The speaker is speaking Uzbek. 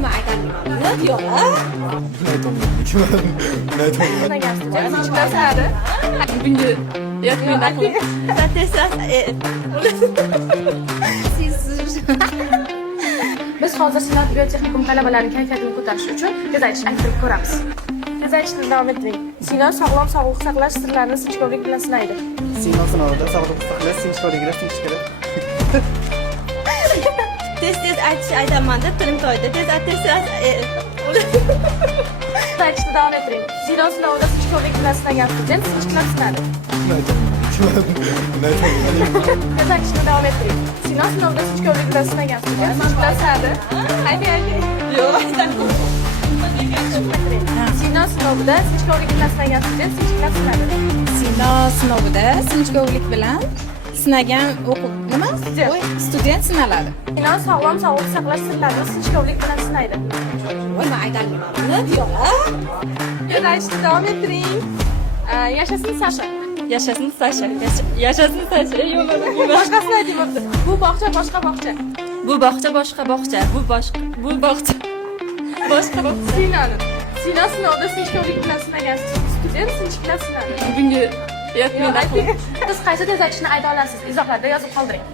nima aytolmayman. Yo'q. Bunga yakmayman. Biz hozir Senat biotexnikum talabalarining kayfiyatini ko'tarish uchun tez aytishni aytib ko'ramiz. Tez aytishni davom ettiring. Sino sog'lom sog'liq saqlash sirlarini sinchkovlik bilan sinaydi. Sino sinovida sog'liqni saqlash sinchkovligida sinchkada. Tez aytishni aytaman deb tilim to'ydi. Tez Aytishni davom ettiring. Sino sinovida sinchkovlik bilan sinagan student sinchklab sinadi. Tez aytishni davom ettiring. Sino sinovida sinchkovlik bilan sinagan student sinchklab sinadi. Haydi. yo'q. Sino sinovida sinchkovlik bilan sinagan student sinchklab sinadi. Sino sinovida sinchkovlik bilan sinagan nima? Student sinaladi. Sino sog'lom sog'liq saqlash sirlarini sinchkovlik bilan sinaydi. Nima aytolmayman. Yo'q. Tez aytishni davom ettiring. Yashasin Sasha. Yashasin Sasha. Yashasin Sasha. Boshqasini ayting bo'ldi. Bu bog'cha boshqa bog'cha. Bu bog'cha boshqa bog'cha. Bu bog'cha boshqa bog'cha. Sino sinovida sinchkovlik bilan sinagan student sinchiklab sinadi. Bunga yakmayman. Siz qaysi tez aytishni ayta olasiz? Izohlarda yozib qoldiring.